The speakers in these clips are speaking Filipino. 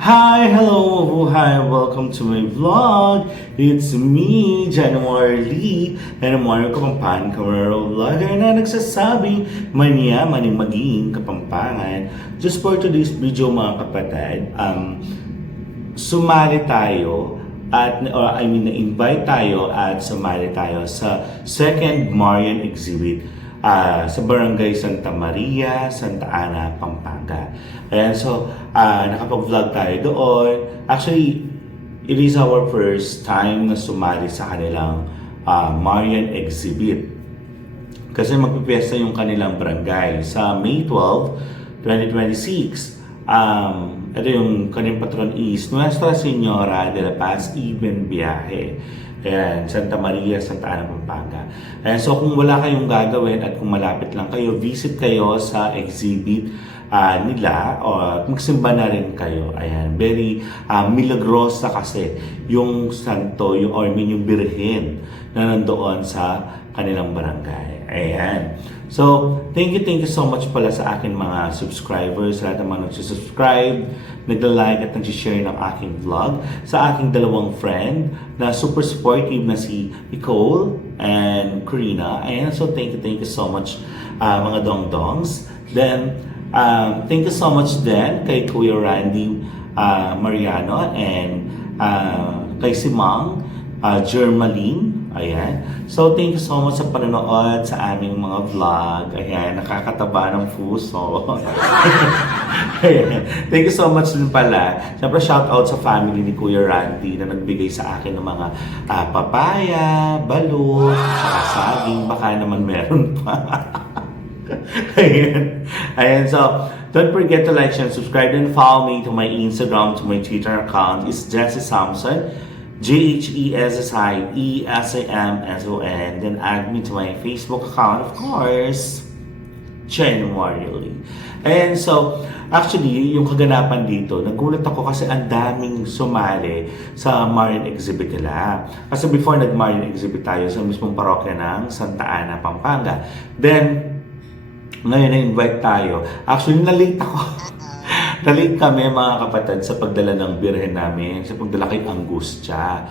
Hi, hello, hi, welcome to my vlog. It's me, January Lee, and I'm Kapampangan Camaro Vlogger na nagsasabing maning maging Kapampangan. Just for today's video mga kapatid, sumali tayo na-invite tayo at sumali tayo sa second Marian exhibit sa Barangay Santa Maria, Santa Ana, Pampanga. Ayan, so nakapag-vlog tayo doon. Actually, it is our first time na sumali sa kanilang Marian exhibit. Kasi magpipiesta yung kanilang barangay sa May 12, 2026. Ito yung kanilang patron is Nuestra Señora de la Paz Ibn Viaje. Ayan, Santa Maria, Santa Ana, Pampanga. Ayan, so kung wala kayong gagawin at kung malapit lang kayo, visit kayo sa exhibit nila o magsimba na rin kayo. Ayan, very milagrosa kasi yung santo, yung birhen na nandoon sa kanilang barangay. Ayan. So, thank you so much pala sa akin mga subscribers, sa lahat ng mga nagsusubscribe, nagla-like at nag-share ng aking vlog, sa aking dalawang friend na super supportive na si Nicole and Corina. Ayan, so thank you so much mga dongdongs. Then, thank you so much din kay Kuya Randy Mariano and kay si Mang Germaline. Ayan. So, thank you so much sa panonood sa aming mga vlog. Ayan, nakakataba ng puso. Ayan. Thank you so much din pala. Siyempre, shout out sa family ni Kuya Randy na nagbigay sa akin ng mga papaya, balut, saka saging. Baka naman meron pa. Ayan. Ayan, so, don't forget to like, share, and subscribe, and follow me to my Instagram, to my Twitter account. It's Jesse Samson. JHESSIESAMSON. Then add me to my Facebook account, of course, January. And so, actually, yung kaganapan dito, nagulat ako kasi ang daming sumali sa Marian exhibit nila. Kasi before nag-Marian exhibit tayo sa mismong parokya ng Santa Ana, Pampanga. Then, ngayon na-invite tayo. Actually, na-late ako. Na-late kami mga kapatid sa pagdala ng birhen namin, sa pagdala kay Angustia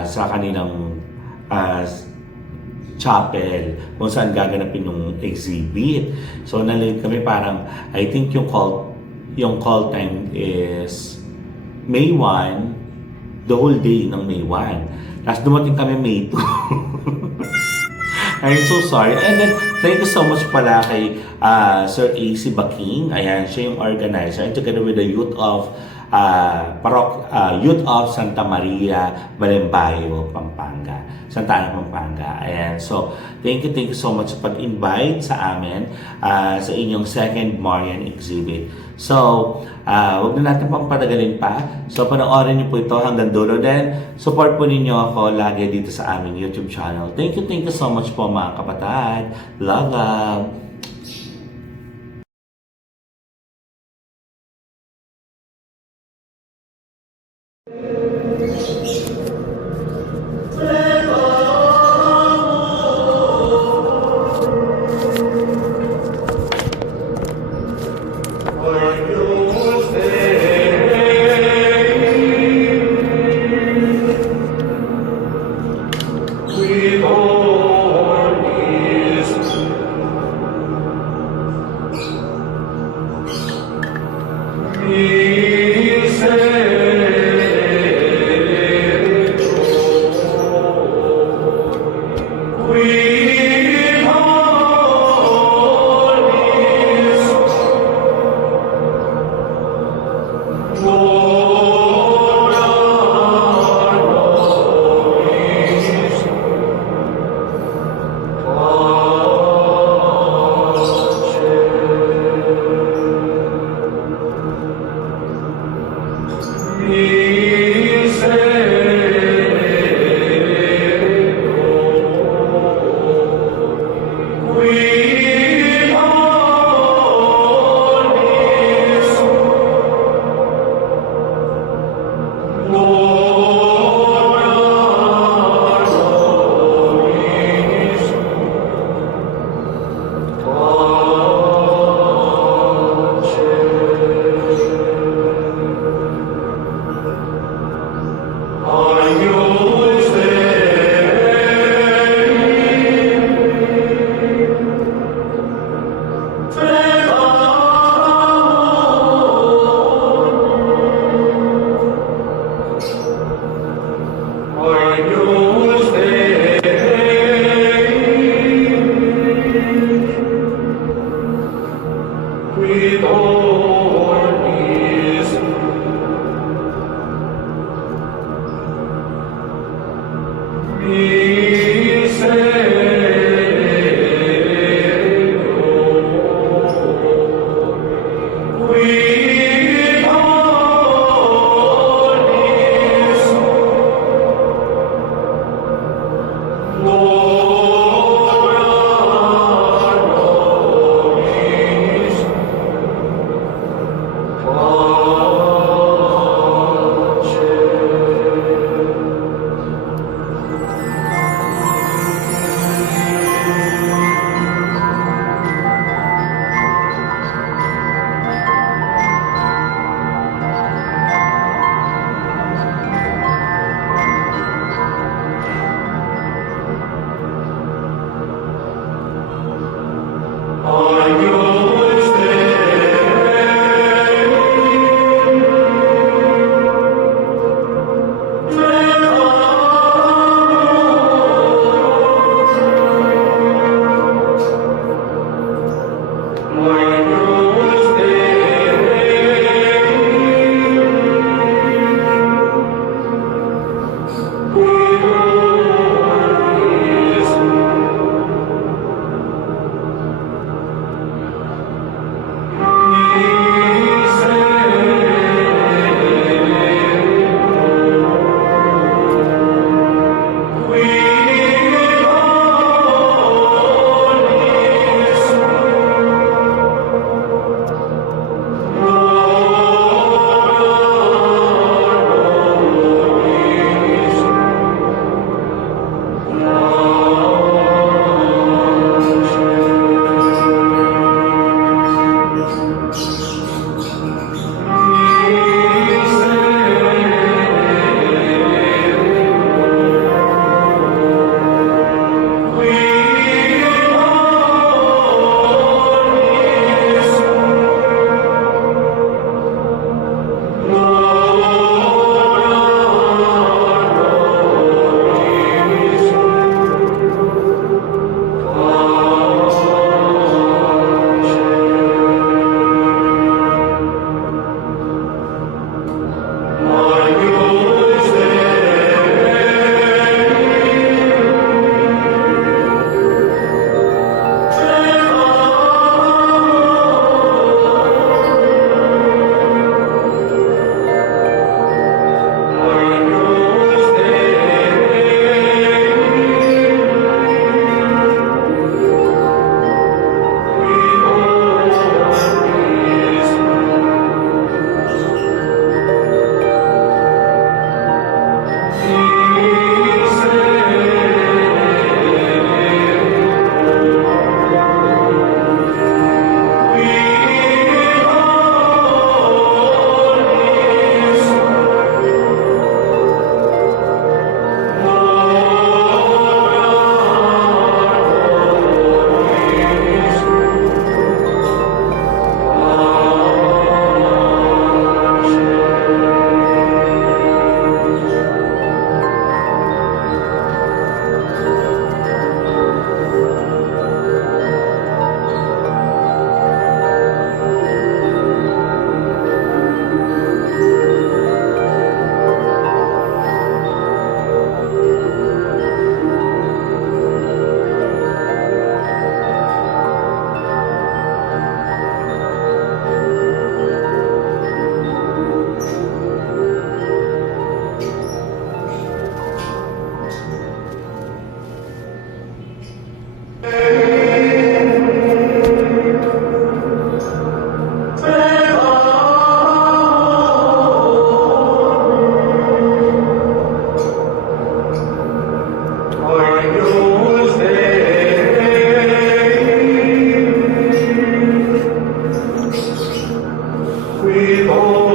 sa kanilang chapel kung saan gaganapin yung exhibit. So na-late kami parang, I think yung call time is May 1, the whole day ng May 1. Tapos dumating kami May 2. I'm so sorry. And then, thank you so much pala kay Sir AC Baking. Ayan, siya yung organizer. And together with the youth of Youth of Santa Maria, Balembayo, Pampanga. Santa Ana, Pampanga. Ayan, so, thank you so much sa pag-invite sa amin sa inyong second Marian exhibit. So, wag na natin pang patagalin pa. So, panoorin niyo po ito hanggang dulo. Then, support po ninyo ako lagi dito sa aming YouTube channel. Thank you so much po mga kapatid. Love, love. We all